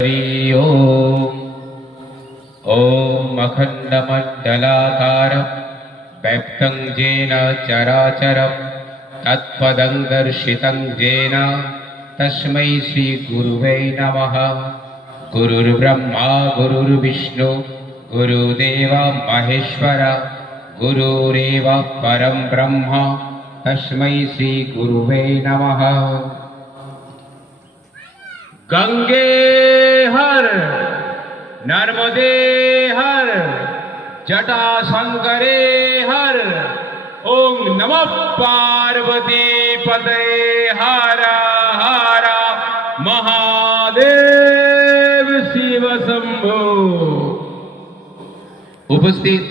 ॐ अखण्डमण्डलाकारं व्याप्तं येन चराचरं तत्पदं दर्शितं येन तस्मै श्रीगुरुवे नमः। गुरुर्ब्रह्मा गुरुर्विष्णु गुरुदेव महेश्वर गुरुरेव परं ब्रह्म तस्मै श्रीगुरुवे नमः। गंगे हर नर्मदे हर जटा शंकरे हर ओम नमः पार्वती पते हर हर महादेव शिव शंभो। उपस्थित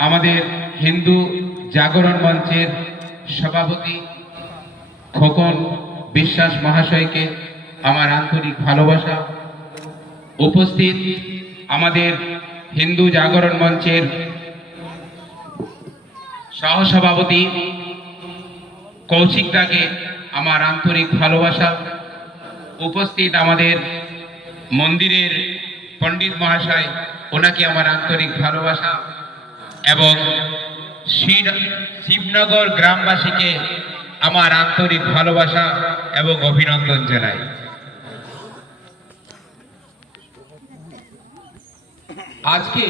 आमादेर हिंदू जागरण मंचेर सभापति खोकन বিশ্বাস মহাশয়কে আমার আন্তরিক ভালোবাসা। উপস্থিত আমাদের হিন্দু জাগরণ মঞ্চের সহসভাপতি কৌশিক দাকে আমার আন্তরিক ভালোবাসা। উপস্থিত আমাদের মন্দিরের পণ্ডিত মহাশয়, ওনাকে আমার আন্তরিক ভালোবাসা এবং শিবনগর গ্রামবাসীকে আমার আন্তরিক ভালোবাসা এবং অভিনন্দন জানাই। আজকে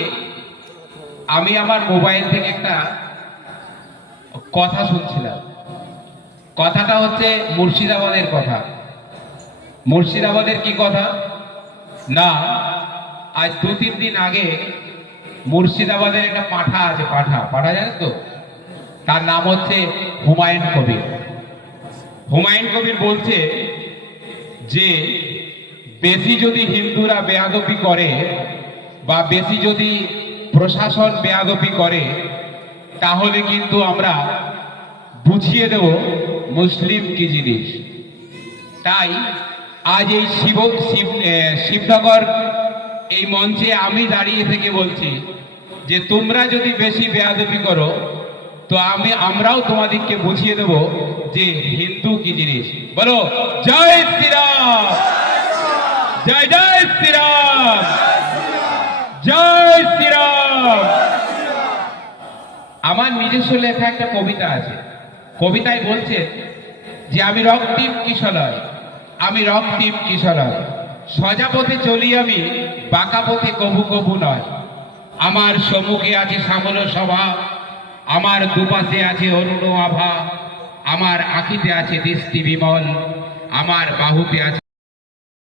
আমি আমার মোবাইল থেকে একটা কথা শুনছিলাম। কথাটা হচ্ছে মুর্শিদাবাদের কথা। মুর্শিদাবাদের কি কথা না, আজ 2-3 দিন আগে মুর্শিদাবাদের একটা পাঠা আছে, পাঠা জানেন তো, তার নাম হচ্ছে হুমায়ুন কবির। হুমায়ুন কবির বলছে যে বেশি যদি হিন্দুরা বেয়াদবি করে বা বেশি যদি প্রশাসন বেয়াদবি করে তাহলে কিন্তু আমরা বুঝিয়ে দেব মুসলিম কি জিনিস। তাই আজ এই শিবনগর এই মঞ্চে আমি দাঁড়িয়ে থেকে বলছি যে তোমরা যদি বেশি বেয়াদবি করো তো আমরাও তোমাদেরকে বুঝিয়ে দেব যে হিন্দু কি জিনিস। বলো জয় শ্রীরাম, জয় জয় শ্রীরাম, জয় শ্রীরাম। আমার নিজস্ব লেখা একটা কবিতা আছে। কবিতায় বলছে যে আমি রক্তিম কিশলয়, আমি রক্তিম কিশলয়, সোজা পথে চলি আমি, বাঁকা পথে কবু কবু নয়। আমার সম্মুখে আছে শ্যামল সভা, আমার দুপাশে আছে অরুণ আভা, আমার আখিতে আছে দৃষ্টি বিমল, আমার বাহুতে আছে